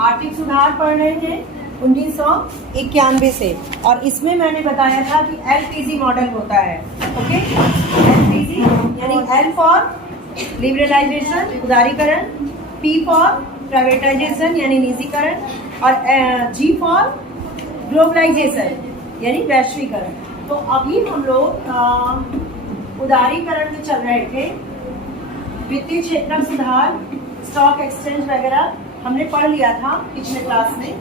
आर्थिक सुधार पढ़ रहे थे 1991 से, और इसमें मैंने बताया था कि LPG मॉडल होता है। ओके, LPG यानी L फॉर लिबरलाइजेशन, उदारीकरण, P फॉर प्राइवेटाइजेशन यानी निजीकरण, और G फॉर ग्लोबलाइजेशन यानी वैश्वीकरण। तो अभी हम लोग उदारीकरण में चल रहे थे। वित्तीय क्षेत्र में सुधार, स्टॉक एक्सचेंज वगैरह हमने पढ़ लिया था पिछले क्लास में।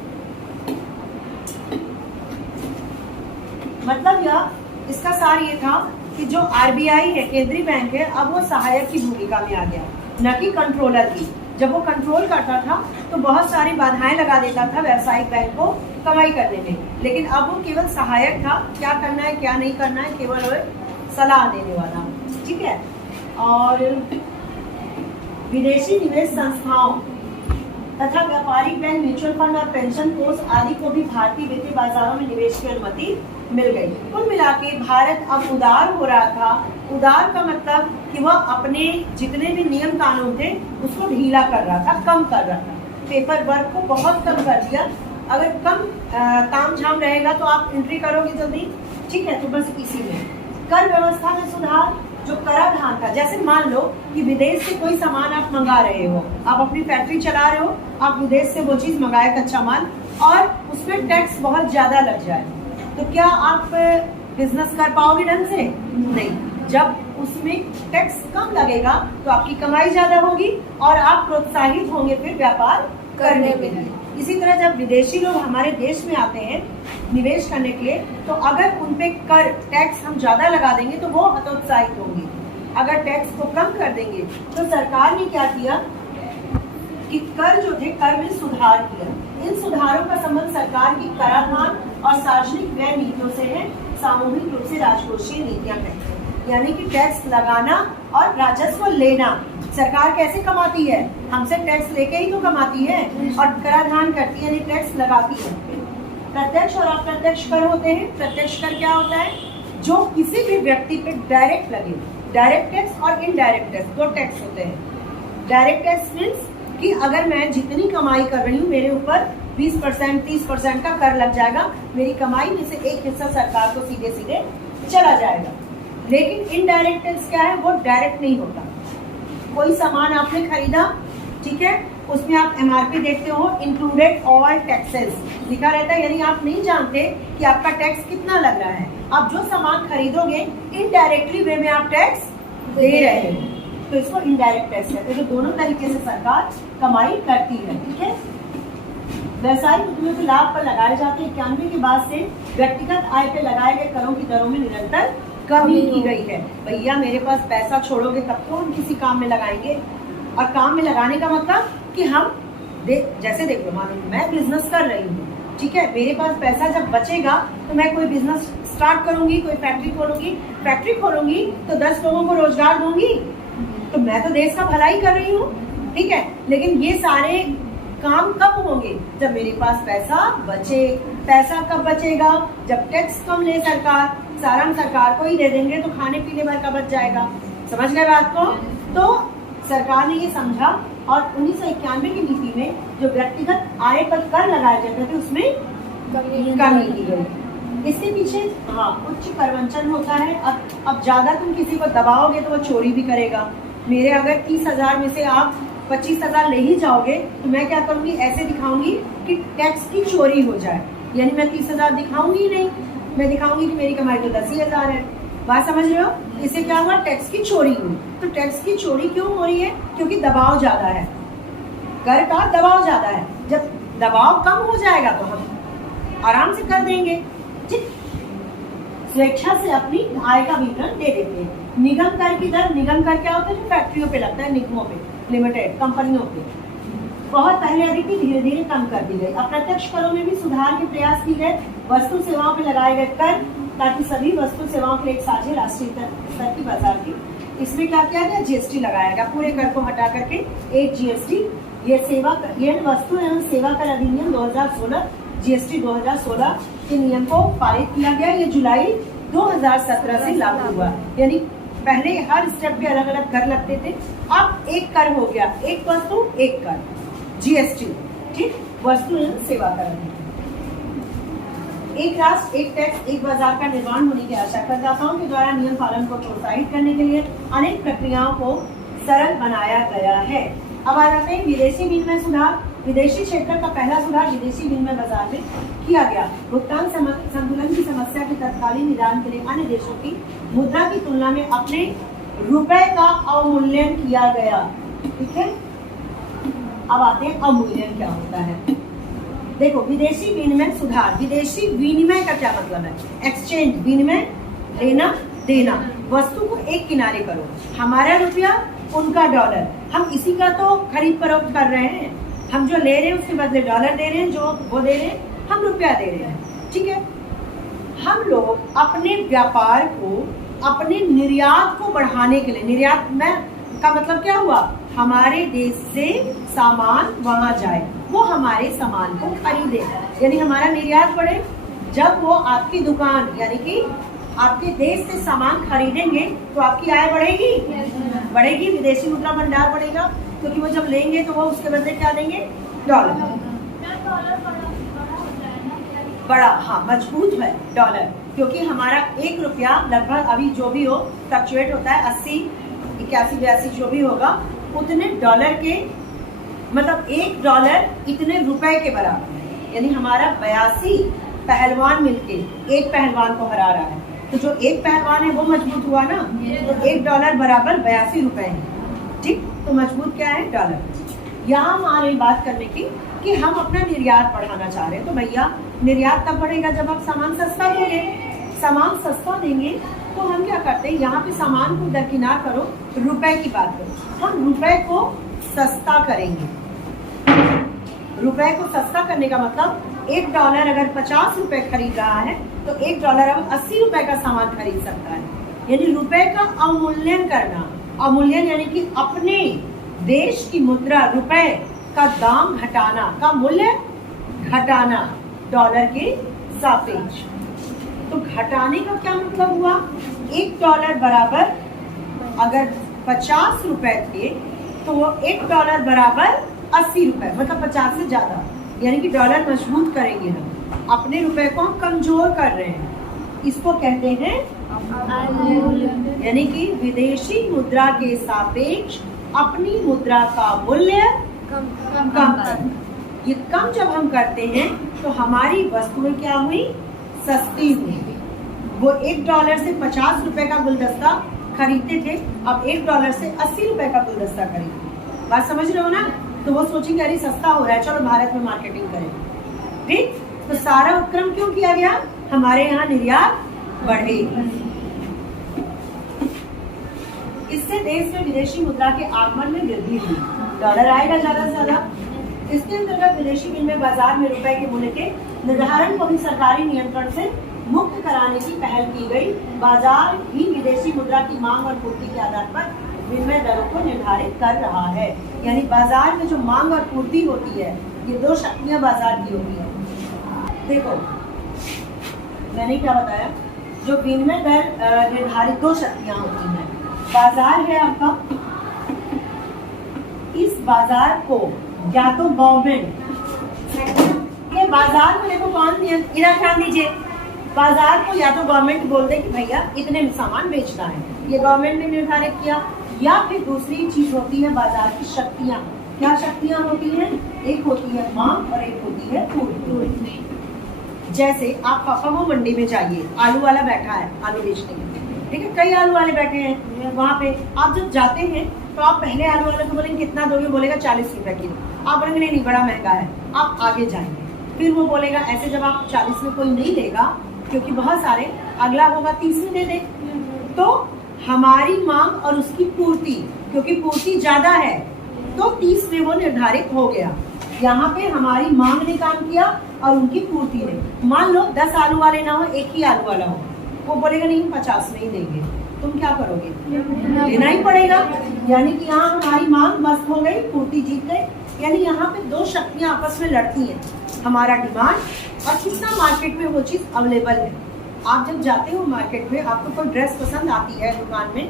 मतलब यह इसका सार ये था कि जो RBI है, केंद्रीय बैंक है, अब वो सहायक की भूमिका में आ गया, न कि कंट्रोलर की। जब वो कंट्रोल करता था तो बहुत सारी बाधाएं लगा देता था व्यावसायिक बैंक को कमाई करने में, लेकिन अब वो केवल सहायक था। क्या करना है क्या नहीं करना है केवल वो सलाह देने वाला। ठीक है। और विदेशी निवेश संस्थाओं तथा व्यापारिक बैंक, म्यूचुअल फंड और पेंशन कोष आदि को भी भारतीय वित्तीय बाजारों में निवेश की अनुमति मिल गई। कुल मिला के भारत अब उदार हो रहा था। उदार का मतलब कि वह अपने जितने भी नियम कानून थे उसको ढीला कर रहा था, कम कर रहा था। पेपर वर्क को बहुत कम कर दिया। अगर कम ताम झाम रहेगा तो आप एंट्री करोगे जल्दी। ठीक है, तो बस इसी में कर व्यवस्था में सुधार, जो कराधान था। जैसे मान लो कि विदेश से कोई सामान आप मंगा रहे हो, आप अपनी फैक्ट्री चला रहे हो, आप विदेश से वो चीज मंगाए कच्चा माल, और उसमें टैक्स बहुत ज्यादा लग जाए, तो क्या आप बिजनेस कर पाओगे ढंग से? नहीं। जब उसमें टैक्स कम लगेगा तो आपकी कमाई ज्यादा होगी और आप प्रोत्साहित होंगे फिर व्यापार करने के लिए। इसी तरह जब विदेशी लोग हमारे देश में आते हैं निवेश करने के लिए, तो अगर उन पे कर टैक्स हम ज्यादा लगा देंगे तो वो हतोत्साहित होंगे। अगर टैक्स को कम कर देंगे तो सरकार ने क्या किया कि कर जो थे, कर में सुधार किया। इन सुधारों का संबंध सरकार की कराधान और सार्वजनिक व्यय नीतियों से है। सामूहिक रूप से राजकोषीय नीतियां हैं, यानी कि टैक्स लगाना और राजस्व लेना। सरकार कैसे कमाती है? हमसे टैक्स लेके ही तो कमाती है, और कराधान करती है यानी टैक्स लगाती है। प्रत्यक्ष और अप्रत्यक्ष कर होते हैं। प्रत्यक्ष कर क्या होता है? जो किसी भी व्यक्ति पे डायरेक्ट लगे। डायरेक्ट टैक्स और इनडायरेक्ट टैक्स, दो टैक्स होते हैं। डायरेक्ट टैक्स मीन्स कि अगर मैं जितनी कमाई कर रही हूँ मेरे ऊपर 20% 30% का कर लग जाएगा, मेरी कमाई में से एक हिस्सा सरकार को सीधे सीधे चला जाएगा। लेकिन इनडायरेक्ट टैक्स क्या है? वो डायरेक्ट नहीं होता। कोई सामान आपने खरीदा, ठीक है, उसमें आप MRP देखते हो, इंक्लूडेड ऑल टैक्सेस लिखा रहता है, यानी आप नहीं जानते कि आपका टैक्स कितना लग रहा है। आप जो सामान खरीदोगे इनडायरेक्टली वे में आप टैक्स दे रहे हो, तो इसको इनडायरेक्ट टैक्स कहते हैं। तो दोनों तरीके से सरकार कमाई करती है। ठीक है। व्यवसायिक उद्यमियों के लाभ पर लगाए जाते हैं। 91 के बाद से व्यक्तिगत आय पर लगाए गए करों की दरों में निरंतर कमी की गई है। भैया मेरे पास पैसा छोड़ोगे तब तो हम किसी काम में लगाएंगे। और काम में लगाने का मतलब कि हम जैसे देखो, मान लो मैं बिजनेस कर रही हूँ, ठीक है, मेरे पास पैसा जब बचेगा तो मैं कोई बिजनेस स्टार्ट करूंगी, कोई फैक्ट्री खोलूंगी। फैक्ट्री खोलूंगी तो 10 लोगों को रोजगार दूंगी, तो मैं तो देश का भलाई कर रही हूँ। ठीक है, लेकिन ये सारे काम कब होंगे? जब मेरे पास पैसा बचे। पैसा कब बचेगा? जब टैक्स कम ले सरकार, सारा हम सरकार को ही दे देंगे तो खाने पीने भर का बच जाएगा। समझ गए बात को? तो सरकार ने ये समझा और 1991 की नीति में जो व्यक्तिगत आय पर कर लगाए जाते थे उसमें कमी की गई। इसके पीछे उच्च करवंचन होता है। अब ज्यादा तुम किसी को दबाओगे तो वो चोरी भी करेगा। मेरे अगर 30,000 में से आप 25,000 ले ही जाओगे तो मैं क्या करूंगी? ऐसे दिखाऊंगी कि टैक्स की चोरी हो जाए, यानी मैं 30,000 दिखाऊंगी ही नहीं, मैं दिखाऊंगी कि मेरी कमाई तो 10,000 है। बात समझ रहे हो? इससे क्या हुआ? टैक्स की चोरी हुई। तो टैक्स की चोरी क्यों हो रही है? क्योंकि दबाव ज्यादा है, कर का दबाव ज्यादा है। जब दबाव कम हो जाएगा तो हम आराम से कर देंगे। ठीक, स्वेच्छा से अपनी आय का विवरण दे देते हैं। निगम कर की दर, निगम कर क्या होता है? जो फैक्ट्रियों पे लगता है, निगमों पे, लिमिटेड कंपनियों पे, बहुत पहले अधिक थी, धीरे धीरे कम कर दी गई। अप्रत्यक्ष करों में भी सुधार के प्रयास किए गए। वस्तु सेवाओं पे लगाए गए कर, ताकि सभी वस्तु सेवाओं के लिए एक साझे राष्ट्रीय स्तर की बाजार की। इसमें क्या किया गया? GST लगाया गया। पूरे कर को हटा करके एक GST। ये वस्तु एवं सेवा कर अधिनियम 2016 GST 2016 के नियम को पारित किया गया। ये जुलाई 2017 से लागू हुआ। यानी पहले हर स्टेप पे अलग अलग कर लगते थे, अब एक कर हो गया, एक वस्तु एक कर, GST। ठीक, वस्तु एवं सेवा कर रहे हैं। एक राष्ट्र एक टैक्स एक बाजार का निर्माण होने की आशा करदाताओं के द्वारा नियम पालन को प्रोत्साहित करने के लिए अनेक प्रक्रियाओं को सरल बनाया गया है। अब आ जाते हैं विदेशी विनिमय सुधार। विदेशी क्षेत्र का पहला सुधार विदेशी विनिमय बाजार में किया गया। भुगतान संतुलन की समस्या के तत्कालीन निदान के लिए अन्य देशों की मुद्रा की तुलना में अपने रुपए का अवमूल्यन किया गया। ठीक है, अब आते हैं अवमूल्यन क्या होता है। देखो, विदेशी विनिमय सुधार। विदेशी विनिमय का क्या मतलब है? एक्सचेंज, विनिमय, लेना देना। वस्तु को एक किनारे करो, हमारा रुपया उनका डॉलर, हम इसी का तो खरीद फरोख्त कर रहे हैं। हम जो ले रहे हैं उसके बदले डॉलर दे रहे हैं, जो वो दे रहे हैं हम रुपया दे रहे हैं। ठीक है, हम लोग अपने व्यापार को, अपने निर्यात को बढ़ाने के लिए, निर्यात में का मतलब क्या हुआ? हमारे देश से सामान वहां जाए, वो हमारे सामान को खरीदे, यानी हमारा निर्यात बढ़े। जब वो आपकी दुकान यानी कि आपके देश से सामान खरीदेंगे तो आपकी आय बढ़ेगी, बढ़ेगी, विदेशी मुद्रा भंडार बढ़ेगा, क्योंकि वो जब लेंगे तो वो उसके बदले क्या देंगे? डॉलर। बड़ा, हाँ, मजबूत है डॉलर, क्योंकि हमारा एक रुपया लगभग अभी जो भी हो फ्लक्चुएट होता है, 80, 81, 82 जो भी होगा, उतने डॉलर के मतलब एक डॉलर इतने रुपए के बराबर है। यानी हमारा 82 पहलवान मिलके एक पहलवान को हरा रहा है, तो जो एक पहलवान है वो मजबूत हुआ ना, तो एक डॉलर बराबर 82 रुपए है। ठीक, तो मजबूत क्या है? डॉलर। यहाँ आ रही बात करने की कि हम अपना निर्यात बढ़ाना चाह रहे हैं, तो भैया निर्यात तब बढ़ेगा जब आप सामान सस्ता दोगे। सामान सस्ता देंगे तो हम क्या करते हैं, यहाँ पे सामान को दरकिनार करो, रुपए की बात करो, हम रुपए को सस्ता करेंगे। रुपए को सस्ता करने का मतलब एक डॉलर अगर 50 रुपए खरीद रहा है तो एक डॉलर अब 80 रुपए का सामान खरीद सकता है। यानी रुपए का अवमूल्यन करना। अवमूल्यन यानी कि अपने देश की मुद्रा रुपए का दाम घटाना, का मूल्य घटाना डॉलर के सापेक्ष। तो घटाने का क्या मतलब हुआ? एक डॉलर बराबर अगर 50 रुपए थे तो वो एक डॉलर बराबर 80 रुपए, मतलब 50 से ज्यादा, यानी कि डॉलर मजबूत करेंगे हम, अपने रुपए को हम कमजोर कर रहे हैं। इसको कहते हैं यानी कि विदेशी मुद्रा के सापेक्ष अपनी मुद्रा का मूल्य कम करना। ये कम जब हम करते हैं तो हमारी वस्तुएं क्या हुई? सस्ती हुई। वो एक डॉलर से 50 रुपए का गुलदस्ता खरीदते थे, अब एक डॉलर से 80 रुपए का गुलदस्ता खरीदते। बात समझ रहे हो ना? तो वो सोचेंगे अरे सस्ता हो रहा है, चलो भारत में मार्केटिंग करें। ठीक, तो सारा उपक्रम क्यों किया गया? हमारे यहाँ निर्यात बढ़े। इससे देश में विदेशी मुद्रा के आगमन में वृद्धि हुई, डॉलर आएगा ज्यादा से ज्यादा। इसके अंतर्गत विदेशी विनिमय बाजार में रुपए के मूल्य के निर्धारण को भी सरकारी नियंत्रण से मुक्त कराने की पहल की गई। बाजार ही विदेशी मुद्रा की मांग और पूर्ति के आधार पर विनिमय दरों को निर्धारित कर रहा है। यानी बाजार में जो मांग और पूर्ति होती है, ये दो शक्तियां बाजार की होती है। देखो, मैंने क्या बताया, जो विनिमय दर निर्धारित दो शक्तियां होती हैं। बाजार है आपका, इस बाजार को या तो गवर्नमेंट, ये बाजार को देखो कौन इधर ध्यान दीजिए, बाजार को या तो गवर्नमेंट बोल दे कि भैया इतने में सामान बेचना है, ये गवर्नमेंट ने निर्धारित किया। या फिर दूसरी चीज होती है बाजार की शक्तियां। क्या शक्तियां होती हैं? एक होती है मांग और एक होती है पूर्ति। जैसे आप पापा मंडी में जाइए, आलू वाला बैठा है आलू बेचने के लिए, ठीक है, कई आलू वाले बैठे हैं वहाँ पे। आप जब जाते हैं तो आप पहले आलू वाले को बोलेंगे कितना दोगे, बोलेगा 40 रुपए किलो। आप बोलेंगे नहीं बड़ा महंगा है, आप आगे जाएंगे, फिर वो बोलेगा ऐसे। जब आप 40 में कोई नहीं देगा क्योंकि बहुत सारे, अगला होगा 30 में दे दे। तो हमारी मांग और उसकी पूर्ति, क्योंकि पूर्ति ज्यादा है तो 30 में वो निर्धारित हो गया। यहाँ पे हमारी मांग ने काम किया और उनकी पूर्ति ने। मान लो 10 आलू वाले ना हो, एक ही आलू वाला हो, वो बोलेगा नहीं 50 में ही देंगे, तुम क्या करोगे? लेना ही पड़ेगा। यानी कि यहाँ हमारी मांग मस्त हो गई, पूर्ति जीत गई। यानी यहाँ पे दो शक्तियां आपस में लड़ती हैं, हमारा डिमांड और कितना मार्केट में वो चीज अवेलेबल है। आप जब जाते हो मार्केट में, आपको कोई ड्रेस पसंद आती है दुकान में,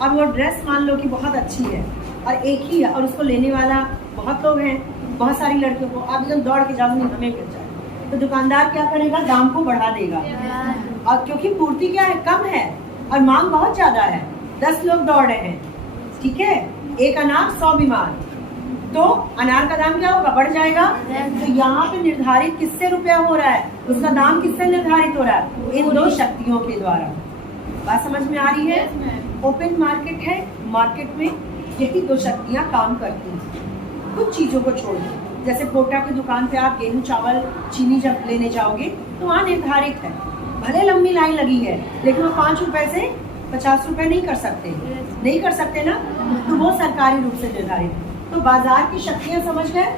और वो ड्रेस मान लो कि बहुत अच्छी है और एक ही है और उसको लेने वाला बहुत लोग हैं, बहुत सारी लड़कियों को, आप एकदम दौड़ के जाओ नहीं हमें मिल जाए, तो दुकानदार क्या करेगा, दाम को बढ़ा देगा। और क्योंकि पूर्ति क्या है, कम है और मांग बहुत ज्यादा है, 10 लोग दौड़ रहे हैं, ठीक है, एक अनार 100 बीमार, तो अनार का दाम क्या होगा, बढ़ जाएगा। तो यहाँ पे निर्धारित किससे रुपया हो रहा है, उसका दाम किससे निर्धारित हो रहा है, इन दो शक्तियों के द्वारा। बात समझ में आ रही है? ओपन मार्केट है, मार्केट में यही दो शक्तियाँ काम करती हैं, कुछ चीजों को छोड़ के। जैसे कोटा की दुकान पे आप गेहूं, चावल, चीनी जब लेने जाओगे तो वहाँ निर्धारित है, भले लंबी लाइन लगी है लेकिन वो 5 रुपए से 50 रुपए नहीं कर सकते, नहीं कर सकते ना, तो वो सरकारी रूप से निर्धारित है। तो बाजार की शक्तियाँ समझ गए?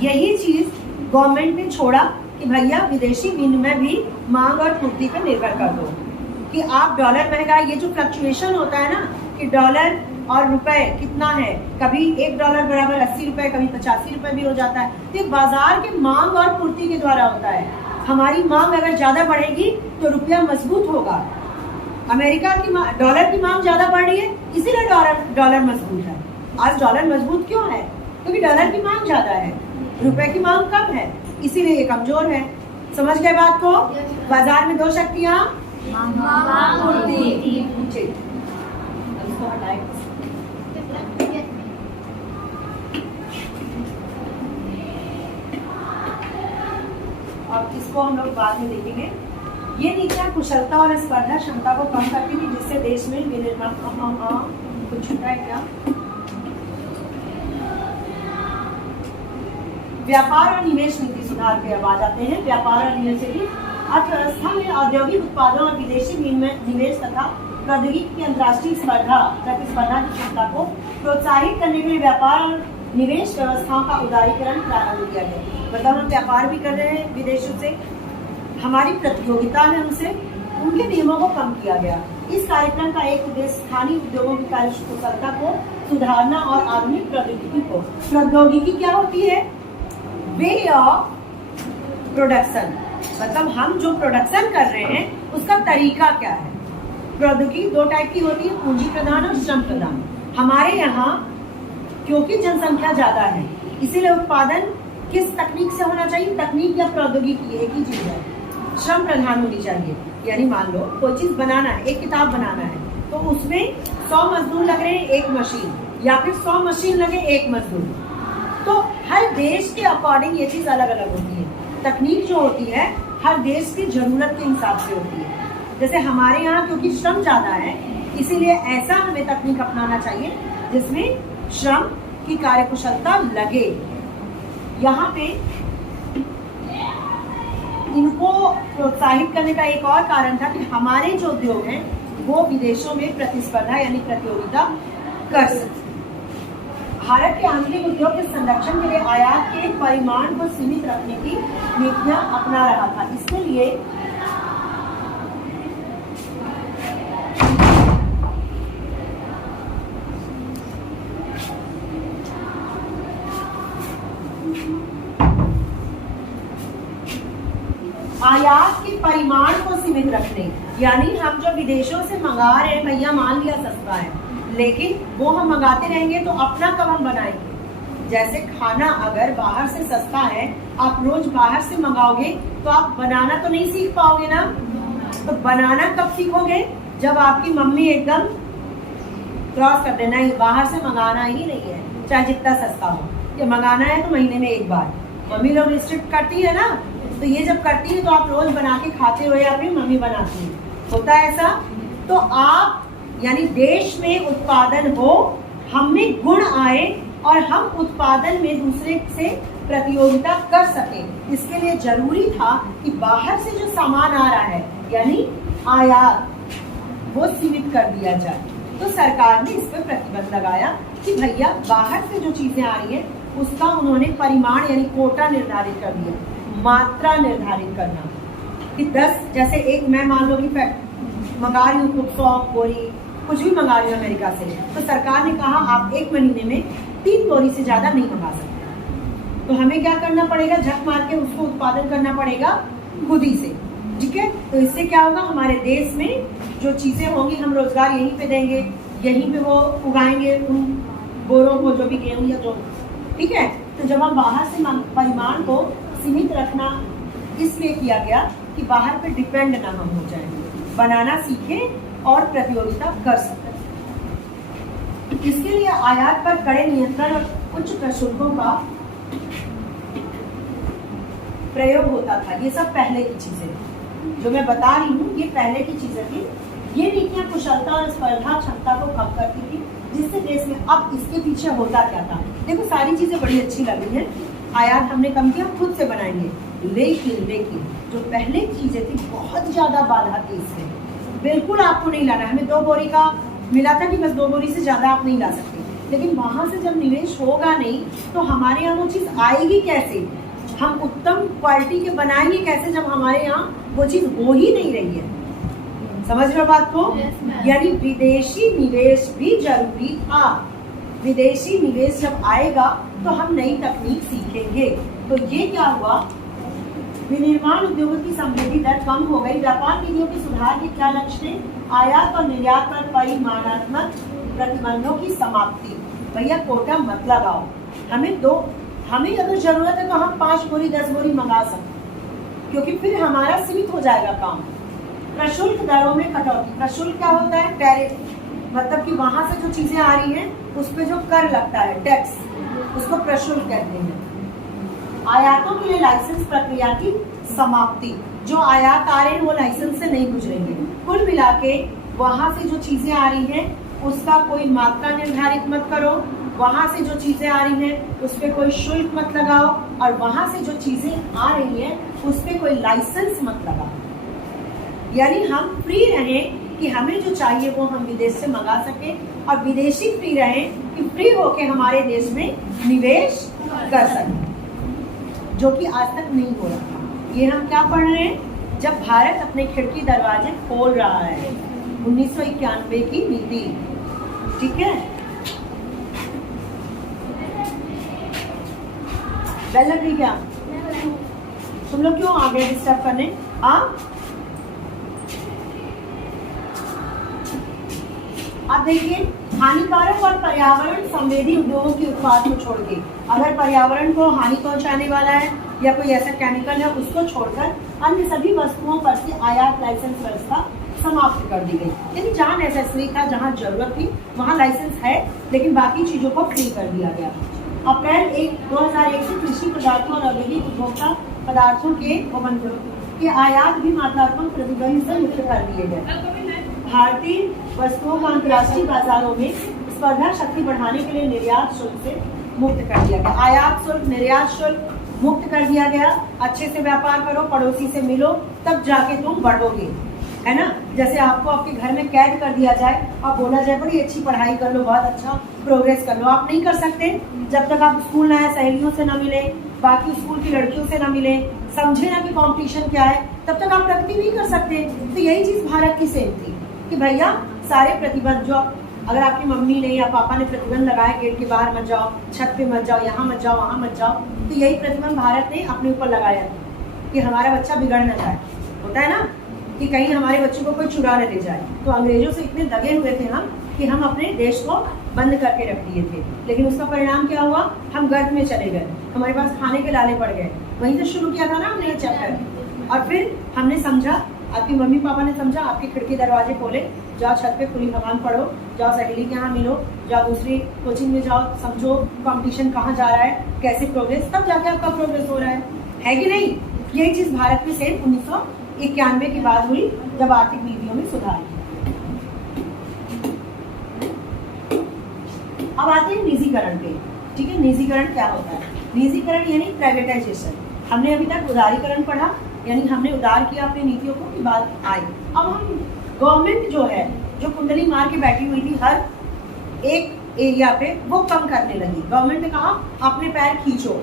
यही चीज गवर्नमेंट ने छोड़ा कि भैया विदेशी विनिमय भी मांग और पूर्ति पर निर्भर कर दो, कि आप डॉलर महंगाई, ये जो फ्लक्चुएशन होता है ना कि डॉलर और रुपए कितना है, कभी $1 बराबर 80 रुपए, कभी 85 रुपए भी हो जाता है, तो ये बाजार के मांग और पूर्ति के द्वारा होता है। हमारी मांग अगर ज्यादा बढ़ेगी तो रुपया मजबूत होगा। अमेरिका की डॉलर की मांग ज्यादा बढ़ रही है, इसीलिए डॉलर मजबूत है। आज डॉलर मजबूत क्यों है, क्योंकि डॉलर की मांग ज्यादा है, रुपए की मांग कम है, इसीलिए ये कमजोर है। समझ गए बात को? बाजार में दो शक्तियाँ, और इसको हम लोग बाद में देखेंगे। ये नीतियाँ कुशलता और स्पर्धा क्षमता को कम करती थी, जिससे देश में विनिर्माण कुछ छूटा है क्या? व्यापार और निवेश नीति सुधार पे अब आ जाते हैं। व्यापार और निवेश नीति अर्थव्यवस्था में औद्योगिक उत्पादों और विदेशी निवेश तथा प्रौद्योगिकी की अंतर्राष्ट्रीय प्रतिस्पर्धा की क्षमता को प्रोत्साहित करने के लिए व्यापार और निवेश व्यवस्थाओं का उदारीकरण प्रारंभ किया गया। मतलब हम व्यापार भी कर रहे हैं विदेशों से, हमारी प्रतियोगिता है उनसे, उनके नियमों को कम किया गया। इस कार्यक्रम का एक उद्देश्य स्थानीय उद्योगों की कार्यकुशलता को सुधारना और आधुनिक प्रौद्योगिकी क्या होती है, वे ऑफ प्रोडक्शन, मतलब हम जो प्रोडक्शन कर रहे हैं उसका तरीका क्या है। प्रौद्योगिकी 2 टाइप की होती है, पूंजी प्रधान और श्रम प्रधान। हमारे यहाँ क्योंकि जनसंख्या ज्यादा है इसीलिए उत्पादन किस तकनीक से होना चाहिए, तकनीक या प्रौद्योगिकी एक ही चीज है, श्रम प्रधान होनी चाहिए। यानी मान लो कोई चीज बनाना है, एक किताब बनाना है, तो उसमें 100 मजदूर लग रहे हैं एक मशीन, या फिर 100 मशीन लगे एक मजदूर। तो हर देश के अकॉर्डिंग ये चीज अलग अलग होती है। तकनीक जो होती है हर देश की जरूरत के हिसाब से होती है। जैसे हमारे यहाँ क्योंकि श्रम ज्यादा है इसीलिए ऐसा हमें तकनीक अपनाना चाहिए जिसमें श्रम की कार्यकुशलता लगे। यहाँ पे इनको प्रोत्साहित करने का एक और कारण था कि हमारे जो उद्योग हैं वो विदेशों में प्रतिस्पर्धा यानी प्रतियोगिता कर सके। भारत के आंतरिक उद्योग के संरक्षण के लिए आयात के परिमाण को सीमित रखने की नीतियां अपना रहा था। इसके लिए आयात के परिमाण को सीमित रखने, यानी हम जो विदेशों से मंगा रहे हैं, भैया मान लिया सस्ता है लेकिन वो हम मंगाते रहेंगे तो अपना कब हम बनाएंगे। जैसे खाना अगर बाहर से सस्ता है, आप रोज बाहर से मंगाओगे तो आप बनाना तो नहीं सीख पाओगे ना। तो बनाना कब सीखोगे, जब आपकी मम्मी एकदम क्रॉस कर देना, बाहर से मंगाना ही नहीं है चाहे जितना सस्ता हो, ये मंगाना है तो महीने में एक बार। मम्मी लोग रिस्ट्रिक्ट करती है ना, तो ये जब करती है तो आप रोज बना के खाते हो या फिर मम्मी बनाती है, होता है ऐसा। तो आप यानी देश में उत्पादन हो, हम में गुण आए और हम उत्पादन में दूसरे से प्रतियोगिता कर सके, इसके लिए जरूरी था कि बाहर से जो सामान आ रहा है यानी आयात वो सीमित कर दिया जाए। तो सरकार ने इस पर प्रतिबंध लगाया कि भैया बाहर से जो चीजें आ रही है उसका उन्होंने परिमाण यानी कोटा निर्धारित कर दिया, मात्रा निर्धारित करना कि 10 जैसे एक मैं मान लो कि मंगा रही हूँ 100 बोरी कुछ भी मंगा रही हूँ अमेरिका से, तो सरकार ने कहा आप 1 महीने में 3 बोरी से ज्यादा नहीं मंगा सकते। तो हमें क्या करना पड़ेगा, झक मार के उसको उत्पादन करना पड़ेगा खुद ही से, ठीक है। तो इससे क्या होगा, हमारे देश में जो चीजें होंगी हम रोजगार यहीं पे देंगे, यहीं पे वो उगाएंगे उन बोरों को, जो भी गेहूं या जो, ठीक है। तो तो जब हम बाहर से परिमाण को सीमित रखना इसलिए किया गया कि बाहर पे डिपेंड ना हम हो जाए, बनाना सीखें और प्रतियोगिता कर सकें। इसके लिए आयात पर कड़े नियंत्रण और उच्च प्रशुल्कों का प्रयोग होता था। ये सब पहले की चीजें जो मैं बता रही हूँ, ये पहले की चीजें थी। ये नीतियां कुशलता और स्पर्धा क्षमता को कम करती थी, जिससे देश में अब इसके पीछे होता क्या था। देखो सारी चीजें बड़ी अच्छी लग रही है, आयात हमने कम किया, खुद से बनाएंगे, लेकिन जो पहले की चीजें थी बहुत ज्यादा बाधा थी इसमें। बिल्कुल आपको नहीं लाना, हमें 2 बोरी का मिला था कि बस 2 बोरी से ज्यादा आप नहीं ला सकते, लेकिन वहां से जब निवेश होगा नहीं तो हमारे यहाँ वो चीज आएगी कैसे, हम उत्तम क्वालिटी के बनाएंगे कैसे जब हमारे यहाँ वो चीज हो ही नहीं रही है। समझ रहे हो बात को? यानी विदेशी निवेश भी जरूरी था। विदेशी निवेश जब आएगा तो हम नई तकनीक सीखेंगे। तो ये क्या हुआ, विनिर्माण उद्योगों की समृद्धि दर कम हो गई। व्यापार नीतियों के सुधार के क्या लक्ष्य थे? आयात और निर्यात पर परिमाणात्मक प्रतिबंधों की समाप्ति। भैया कोटा मत लगाओ, हमें अगर जरूरत है तो हम 5 बोरी 10 बोरी मंगा सकते, क्योंकि फिर हमारा सीमित हो जाएगा काम। प्रशुल्क दरों में कटौती। प्रशुल्क क्या होता है? टैरिफ, मतलब कि वहां से जो चीजें आ रही हैं उस पे जो कर लगता है, टैक्स, उसको प्रशुल्क कहते हैं। आयातों के लिए लाइसेंस प्रक्रिया की समाप्ति। जो आयात आ रहे हैं वो लाइसेंस से नहीं गुजरेंगे। कुल मिला के वहां से जो चीजें आ रही हैं उसका कोई मात्रा निर्धारित मत करो, वहां से जो चीजें आ रही हैं उस पर कोई शुल्क मत लगाओ, और वहां से जो चीजें आ रही हैं उस पर कोई लाइसेंस मत लगाओ। यानी हम फ्री रहें कि हमें जो चाहिए वो हम विदेश से मंगा सके, और विदेशी फ्री रहें कि फ्री होके हमारे देश में निवेश कर सके, जो कि आज तक नहीं हो रहा। ये हम क्या पढ़ रहे हैं? जब भारत अपने खिड़की दरवाजे खोल रहा है, 1991 की नीति, ठीक है। बेल लग रही क्या? तुम लोग क्यों आ गए डिस्टर्ब करने? अब देखिए, हानिकारक और पर्यावरण संवेदी उद्योगों के उत्पाद को छोड़ के, अगर पर्यावरण को हानि पहुंचाने वाला है या कोई ऐसा केमिकल है उसको छोड़कर अन्य सभी वस्तुओं पर से आयात लाइसेंस व्यवस्था समाप्त कर दी गई। यानी जहाँ नेसेसरी था, जहाँ जरूरत थी वहाँ लाइसेंस है, लेकिन बाकी चीजों को फ्री कर दिया गया। अप्रैल 2001 से कृषि पदार्थों और औद्योगिक उपभोक्ता पदार्थों के आयात भी मात्रात्मक प्रतिबंध से मुक्त कर दिए गए। भारतीय वस्तुओं को अंतर्राष्ट्रीय बाजारों में स्पर्धा शक्ति बढ़ाने के लिए निर्यात शुल्क से मुक्त कर दिया गया। आयात शुल्क, निर्यात शुल्क मुक्त कर दिया गया। अच्छे से व्यापार करो, पड़ोसी से मिलो, तब जाके तुम बढ़ोगे, है ना। जैसे आपको आपके घर में कैद कर दिया जाए और बोला जाए बड़ी अच्छी पढ़ाई कर लो, बहुत अच्छा प्रोग्रेस कर लो, आप नहीं कर सकते जब तक आप स्कूल ना आए, सहेलियों से ना मिले, बाकी स्कूल की लड़कियों से ना मिले, समझे ना कि कंपटीशन क्या है, तब तक आप प्रगति नहीं कर सकते। तो यही चीज भारत की सेम थी कि भैया सारे प्रतिबंध, जो अगर आपकी मम्मी ने या पापा ने प्रतिबंध लगाया, गेट के बाहर मत जाओ, छत पे मत जाओ, यहाँ मत जाओ, वहाँ मत जाओ, तो यही प्रतिबंध भारत ने अपने ऊपर लगाया कि हमारा बच्चा बिगड़ न जाए। होता है ना कि कहीं हमारे बच्चों को कोई चुरा न ले जाए। तो अंग्रेजों से इतने दगे हुए थे हम कि हम अपने देश को बंद करके रख दिए थे, लेकिन उसका परिणाम क्या हुआ? हम गर्त में चले गए, हमारे पास खाने के लाले पड़ गए। वहीं से शुरू किया था ना हमने ये चैप्टर, और फिर हमने समझा, आपकी मम्मी पापा ने समझा, आपके खिड़की दरवाजे खोले, जाओ छत पे खुली हवा में पढ़ो, जाओ सहेली के यहाँ मिलो, जाओ दूसरी कोचिंग में जाओ, समझो कंपटीशन कहाँ जा रहा है, कैसे प्रोग्रेस, तब जाके आपका प्रोग्रेस हो रहा है कि नहीं। यही चीज भारत में सेम 1991 के बाद हुई, जब आर्थिक नीतियों में सुधार किया। अब आते हैं निजीकरण पे, ठीक है। निजीकरण क्या होता है? निजीकरण यानी प्राइवेटाइजेशन। हमने अभी तक उदारीकरण पढ़ा, यानी हमने उदार किया अपनी नीतियों को, की बात आई। अब हम गवर्नमेंट जो है, जो कुंडली मार के बैठी हुई थी हर एक एरिया पे, वो कम करने लगी। गवर्नमेंट ने कहा अपने पैर खींचो,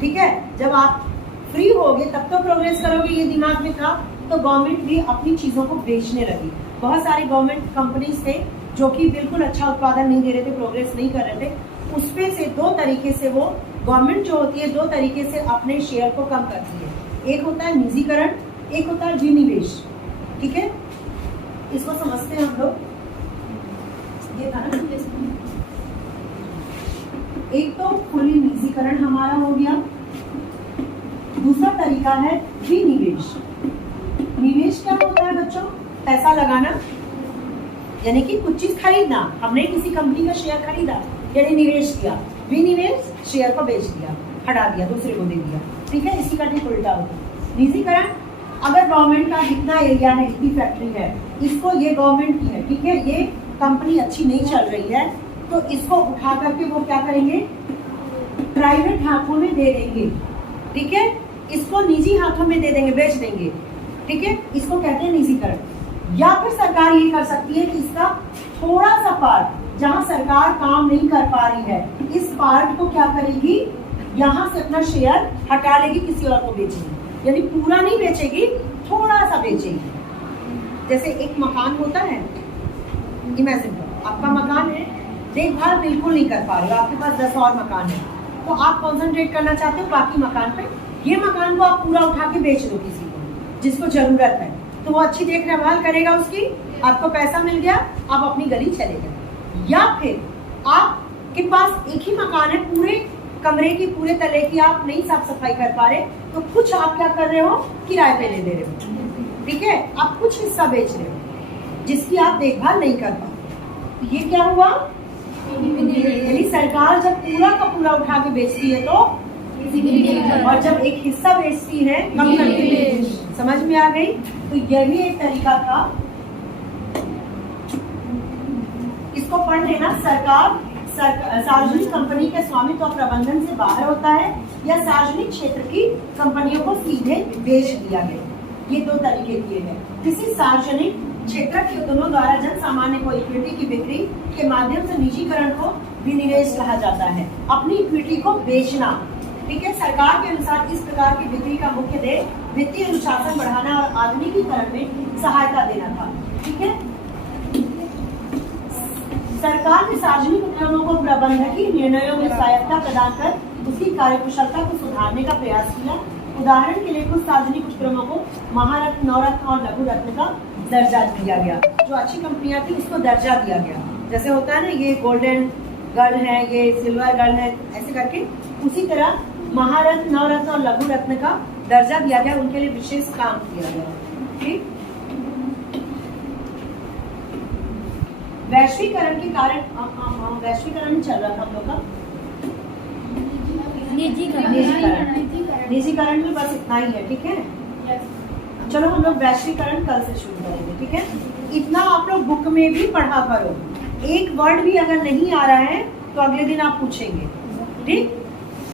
ठीक है। जब आप फ्री होगे तब तो प्रोग्रेस करोगे, ये दिमाग में था। तो गवर्नमेंट भी अपनी चीजों को बेचने लगी। बहुत सारे गवर्नमेंट कंपनीज थे जो कि बिल्कुल अच्छा उत्पादन नहीं दे रहे थे, प्रोग्रेस नहीं कर रहे थे। उसपे से 2 तरीके से वो गवर्नमेंट जो होती है 2 तरीके से अपने शेयर को कम करती है। एक होता है निजीकरण, एक होता है विनिवेश, ठीक है। इसको समझते हैं हम लोग। ये था ना एक तो फुली निजीकरण हमारा हो गया, दूसरा तरीका है विनिवेश। निवेश क्या होता है बच्चों? पैसा लगाना, यानी कि कुछ चीज खरीदना। हमने किसी कंपनी का शेयर खरीदा यानी निवेश किया। विनिवेश, शेयर को बेच दिया, हटा दिया, दूसरे को दे दिया। ठीक है, इसी का ठीक उल्टा होता है। निजीकरण, अगर गवर्नमेंट का इतना एरिया है, इतनी फैक्ट्री है, इसको ये गवर्नमेंट की है, ठीक है, ये कंपनी अच्छी नहीं चल रही है, तो इसको उठा करके वो क्या करेंगे? प्राइवेट हाथों में दे देंगे। ठीक है, इसको निजी हाथों में दे देंगे, बेच देंगे। ठीक है, इसको कहते हैं निजीकरण। या फिर सरकार ये कर सकती है कि इसका थोड़ा सा पार्ट, जहां सरकार काम नहीं कर पा रही है, इस पार्ट को क्या करेगी? यहाँ से अपना शेयर हटा लेगी, किसी और को बेचेगी। यानी पूरा नहीं बेचेगी, थोड़ा सा बेचेगी। जैसे एक मकान होता है, इमेजिन करो आपका मकान है, देखभाल बिल्कुल नहीं कर पा रहे हो, आपके पास 10 और मकान है, तो आप कॉन्सेंट्रेट करना चाहते हो बाकी मकान पे। ये मकान को आप पूरा उठा के बेच दो किसी को जिसको जरूरत है, तो वो अच्छी देखभाल करेगा उसकी, आपको पैसा मिल गया, आप अपनी गली चले गए। या फिर आपके पास एक ही मकान है, पूरे कमरे की, पूरे तले की आप नहीं साफ सफाई कर पा रहे, तो कुछ आप क्या कर रहे हो? किराए पे ले दे रहे हो। ठीक है, आप कुछ हिस्सा बेच रहे हो जिसकी आप देखभाल नहीं कर पाते। तो ये क्या हुआ? यानी सरकार जब पूरा का पूरा उठा के बेचती है तो, और जब एक हिस्सा बेचती है कम करके। समझ में आ गई? तो यही एक तरीका था, इसको पढ़ लेना। सरकार सार्वजनिक कंपनी के स्वामित्व और प्रबंधन से बाहर होता है या सार्वजनिक क्षेत्र की कंपनियों को सीधे बेच दिया गया। ये दो तरीके किए गए। किसी सार्वजनिक क्षेत्र के उद्यमों द्वारा जन सामान्य को इक्विटी की बिक्री के माध्यम से निजीकरण को विनिवेश कहा जाता है। अपनी इक्विटी को बेचना। ठीक है, सरकार के अनुसार इस प्रकार की बिक्री का मुख्य ध्येय वित्तीय अनुशासन बढ़ाना और आधुनिकीकरण में सहायता देना था। ठीक है, सरकार ने सार्वजनिक उपक्रमों को प्रबंधकीय निर्णयों में स्वायत्तता प्रदान कर उसकी कार्यकुशलता को सुधारने का प्रयास किया। उदाहरण के लिए कुछ सार्वजनिक उपक्रमों को महारत्न, नवरत्न और लघु रत्न का दर्जा दिया गया। जो अच्छी कंपनियां थी उसको दर्जा दिया गया। जैसे होता है ना, ये गोल्डन गर्ल है, ये सिल्वर गर्ल है, ऐसे करके उसी तरह महारत्न, नवरत्न और लघु रत्न का दर्जा दिया गया, उनके लिए विशेष काम किया गया। ठीक, वैश्वीकरण के कारण, वैश्वीकरण चल रहा था हम लोग का, निजीकरण में बस इतना ही है। ठीक है, चलो हम लोग वैश्वीकरण कल से शुरू करेंगे। ठीक है, इतना आप लोग बुक में भी पढ़ा करो। एक वर्ड भी अगर नहीं आ रहा है तो अगले दिन आप पूछेंगे। ठीक,